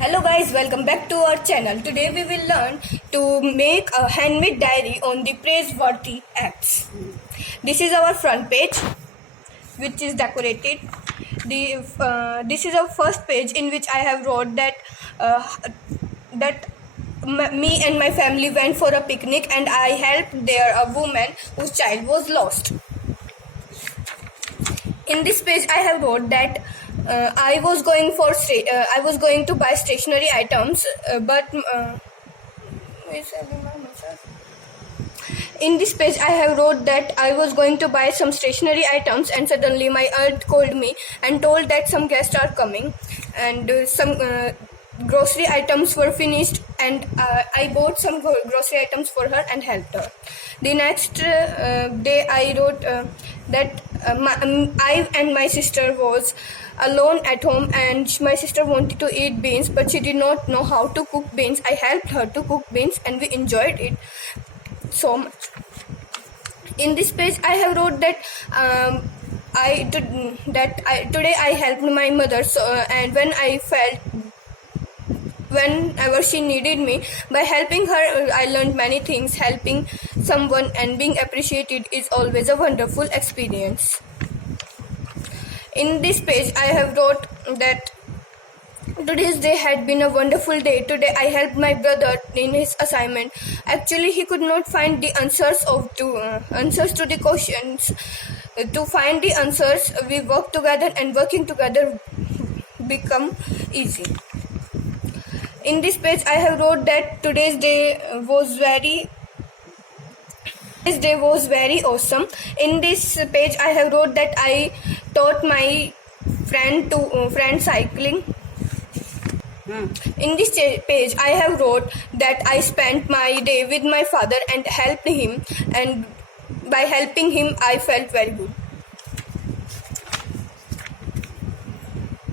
Hello guys, welcome back to our channel. Today we will learn to make a handmade diary on the praiseworthy acts. This is our front page, which is decorated. This is our first page, in which I have wrote that me and my family went for a picnic and I helped there a woman whose child was lost. In this page I have wrote that I was going to buy stationery items, in this page I have wrote that I was going to buy some stationery items, and suddenly my aunt called me and told that some guests are coming, and some grocery items were finished, and I bought some grocery items for her and helped her. The next day I wrote that I and my sister was alone at home, and my sister wanted to eat beans but she did not know how to cook beans. I helped her to cook beans and we enjoyed it so much. In this page I have wrote that today I helped my mother, and whenever she needed me, by helping her I learned many things. Helping someone and being appreciated is always a wonderful experience. In this page I have wrote that today's day had been a wonderful day. Today I helped my brother in his assignment. Actually he could not find the answers to the questions. To find the answers we work together, and working together become easy. In this page I have wrote that today's day was very awesome. In this page I have wrote that I taught my friend cycling. In this page I have wrote that I spent my day with my father and helped him, and by helping him I felt very good.